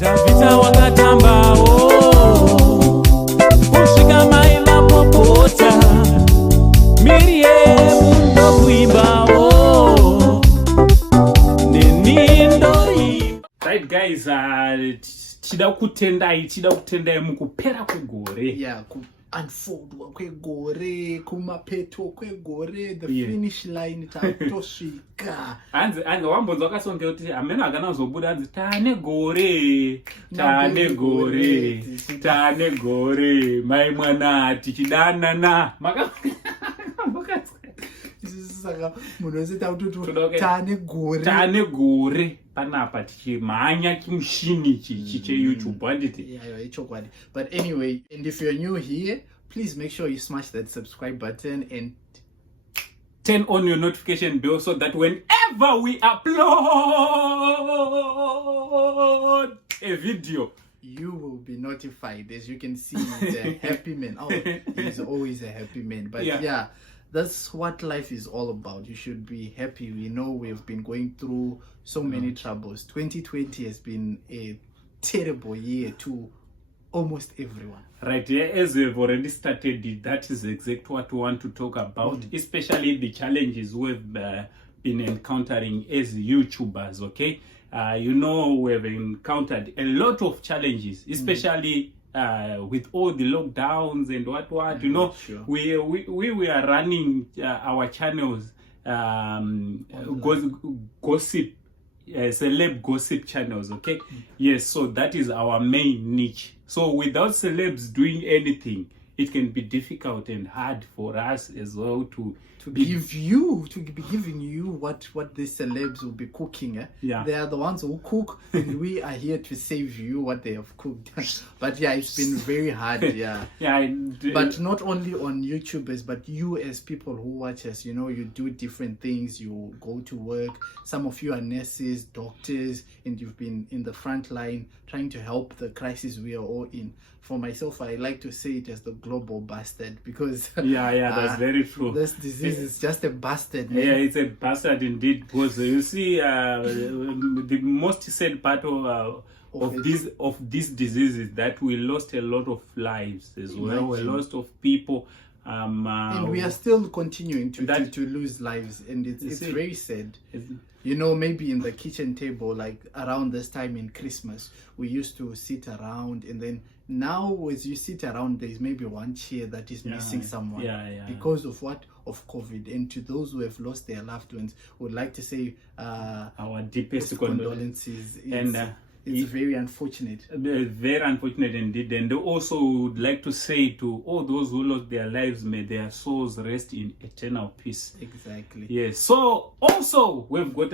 Davita wakatambao kusvika mai vapopota miri yemundo kuimbao nenindoi. Right guys, tida kutendai mukupera kwegore. Yeah, unfold kwegore, kumapeto kwegore, the finish line tatosvika. Hanzi wambonza wakasonge kuti ameno akana zobuda hanzi tane gore mai mwana tichidanana maka saka munhu wese takuti tane gore panapa tichimhanya chimushini chiche YouTube handiti. Yeah, ichokwadi. But anyway, and if you're new here, please make sure you smash that subscribe button and turn on your notification bell so that whenever we upload a video, you will be notified. As you can see, he's a happy man. Oh, he's always a happy man. But yeah, that's what life is all about. You should be happy. We know we've been going through so many troubles. 2020 has been a terrible year to almost everyone. Right, yeah, as we've already started, that is exactly what we want to talk about, especially the challenges we've been encountering as YouTubers, okay? You know, we've encountered a lot of challenges, especially with all the lockdowns and what you know. Sure. We were running our channels, gossip, celeb gossip channels, okay? Yes, so that is our main niche. So without celebs doing anything, it can be difficult and hard for us as well to be giving you what these celebs will be cooking. Yeah, they are the ones who cook, and we are here to save you what they have cooked. But yeah, it's been very hard. Yeah, but not only on YouTubers, but you as people who watch us. You know, you do different things. You go to work. Some of you are nurses, doctors, and you've been in the front line trying to help the crisis we are all in. For myself, I like to say it as the global bastard, because that's very true. This disease is just a bastard, man. Yeah, it's a bastard indeed, because you see, the most sad part of this disease is that we lost a lot of lives as well. A lot of people. And we are still continuing to lose lives, and it's very sad. You know, maybe in the kitchen table, like around this time in Christmas, we used to sit around, and then now as you sit around, there's maybe one chair that is missing someone because of what? Of COVID. And to those who have lost their loved ones, would like to say our deepest condolences. It's very unfortunate. Very unfortunate indeed. And also would like to say to all those who lost their lives, may their souls rest in eternal peace. Exactly. Yes. So also we've got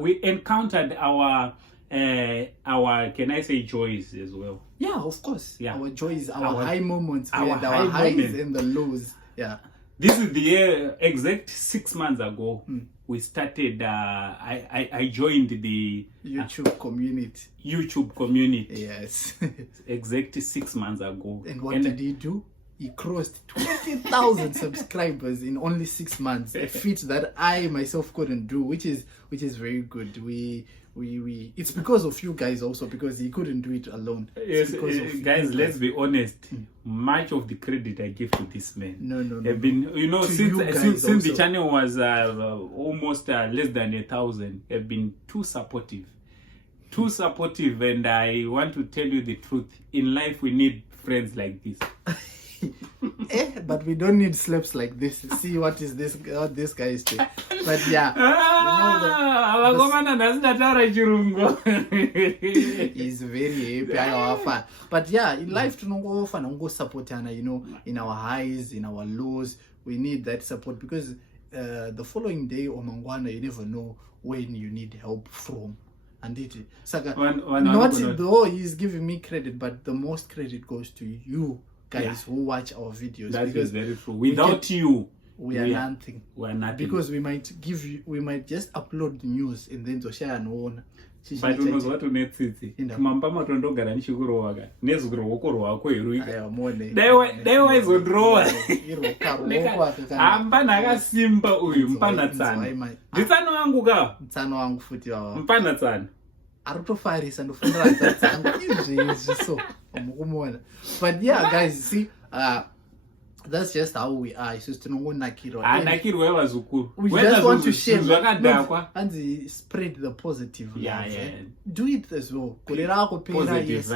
we encountered our can I say joys as well? Yeah, of course. Yeah. Our joys, our high moments, our highs and the lows. Yeah. This is the year exact 6 months ago. We started. I joined the YouTube community. Yes. Exactly 6 months ago. And what did he do? He crossed 20,000 subscribers in only 6 months. A feat that I myself couldn't do, which is very good. It's because of you guys also, because he couldn't do it alone. Yes, guys, let's be honest. Much of the credit I give to this man. No. Have been, you know, since the channel was almost less than 1,000, have been too supportive, and I want to tell you the truth. In life, we need friends like this. But we don't need slaps like this. See what this guy is doing. But yeah, he's very happy. But yeah, in life to support, you know, in our highs, in our lows, we need that support, because the following day or mangwana, you never know when you need help from. And though he's giving me credit, but the most credit goes to you guys who watch our videos. That is very true. Without you, we are nothing. We are nothing. Because we might just upload news and then to share and own. But unozwa kuti unetsitsi kumamba matondogara ndichikurowaga nezuro ruoko rwako irui dai waizondrowa hambana akasimba uyu mpana tsana nditsano wangu ka mutsano wangu futi wawa mpana tsana arotofarisa ndofanira dzangu izvi so mukumona. But yeah guys, see that's just how we are. It's just tinongonakirwa. Nakirwa vazukuru. We just want to share zvakadhakwa and spread the positive. Yeah. Do it as well. Kurera kupera yes.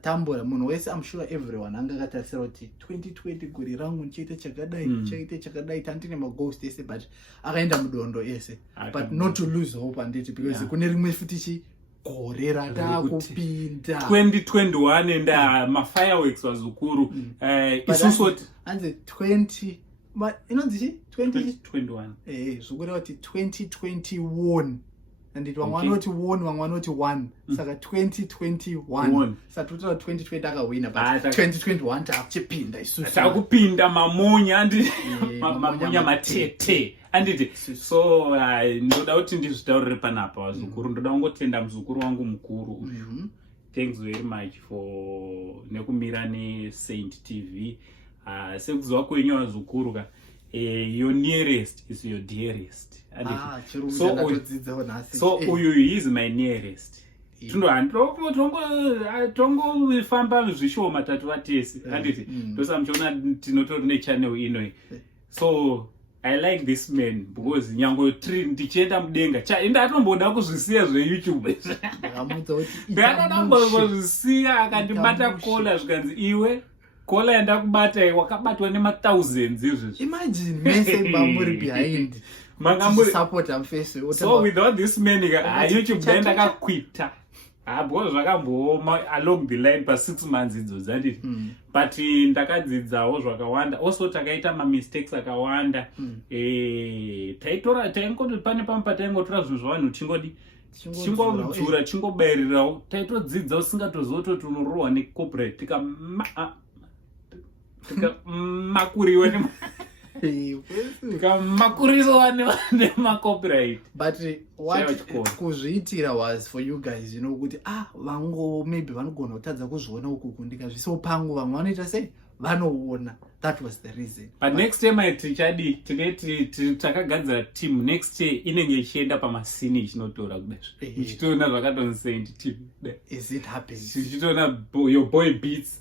Tambura munhu wese, I'm sure everyone angakatasira kuti 2020 guri rangu chiite chakadai tandine maghost ese but akaenda mudondo ese. But not to lose hope anditi because kune rimwe futi gorera takupinda 2021 and mafireworks vazukuru isusoti anze 20 but inonzi 2021 zvokureva kuti 2021 and it vamwe vanoti won vamwe vanoti 1 saka 2021 satotara 2020 akawina but 2021 takuchipinda isusu takupinda mamonya andi mamonya matete anditi so ndoda kuti ndizvitaurire panapa vazukuru. Ndoda kungotenda muzukuru wangu mukuru. Thanks very much for nekumira neSaint TV. Sekuziva kwenyu vazukuru ka your nearest is your dearest. So uyu is my nearest. Tongofamba zvishoma tatu vatesi anditi ndosamuchiona tinotori nechannel ino. So I like this man because nyango ndichienda mudenga ndatomboda kuzvisiya zveYouTube. Ndakambozvisiya akandibata kola zvikanzi iwe kola yandakubata wakabatwa nema-thousands izvezvi. Imagine mese mamuri behind. Support am face. So without this man YouTube ndakakwita. Because zvakambooma along the line pa6 months idzodzo handiti. But ndakadzidzawo zvakawanda. Also takaita mistakes akawanda. Taitora taingoti pane pamwe taingotora zvinhu zvavanhu chingodhura chingobayirirawo. Taitodzidza usingatozoto unorohwa necopyright tikamakuriwe makuriso nemacopyright. But what kuzviitira was for you guys, you know, kuti vango maybe vanogona kutadza kuzviona uku ndikazviso pangu vamwe vanoita sei vanoona. That was the reason. But next time tichadi takagadzira team next year inenge ichienda pamasini ichinotora kudai ichitoona zvakatonzi Saint team. Is it happening? Ichitoona your boy beats.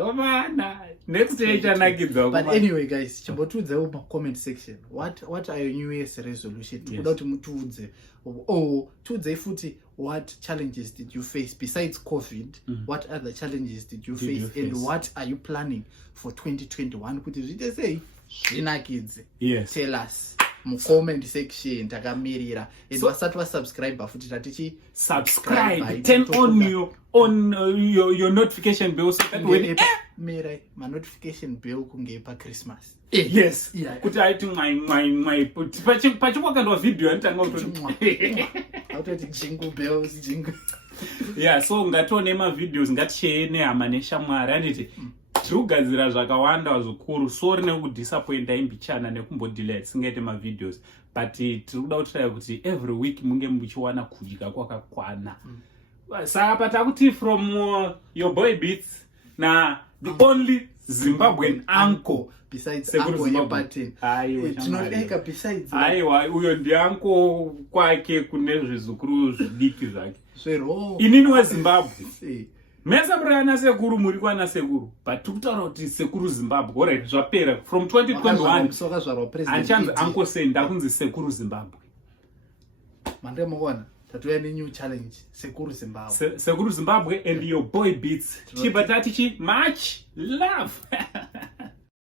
Omana next year ichanakidza. But anyway guys, chimbotudzewo comment section. What are your New Year's resolution? Kuda kuti mutudze tudze futi what challenges did you face besides COVID? What other challenges did you face and what are you planning for 2021 kuti zviite sei zvinakidze? Tell us comment section. Takamirira and vasati vasubscribe futi tatichi subscribe, turn on your notification bell so that when my notification bell kunge pa Christmas. Yes. Kuti aiti mwai pachikakandwa video anitanga kutoti jingle bells jingle. Yeah, so ngatione videos ngaticheye nehama neshamwari anditi tiri kugadzira zvakawanda vazukuru. Sorry nekudisappointa imbichana nekumbodelay tisingaite mavideos but tiri kuda kutraya kuti every week munge muchiwana kudya kwakakwana. Saka patakuti from your boy Beats na the only Zimbabwean uncle besides uncle Yepatin. Tinodeka besides. Aiwa uyo ndianko kwake kune zvizukuru zvidiki zvake. Zvero. Inini weZimbabwe. Mesa murana sekuru muri kwana sekuru. But tukutaura kuti sekuru Zimbabwe. Alright, zvapera from 2021. Soka zvaro president. Anchanzi uncle say ndakunzi sekuru Zimbabwe. Mande mukona. Tatuya ni new challenge sekuru Zimbabwe. Sekuru Zimbabwe and your boy Beats. Chibatatichi much love.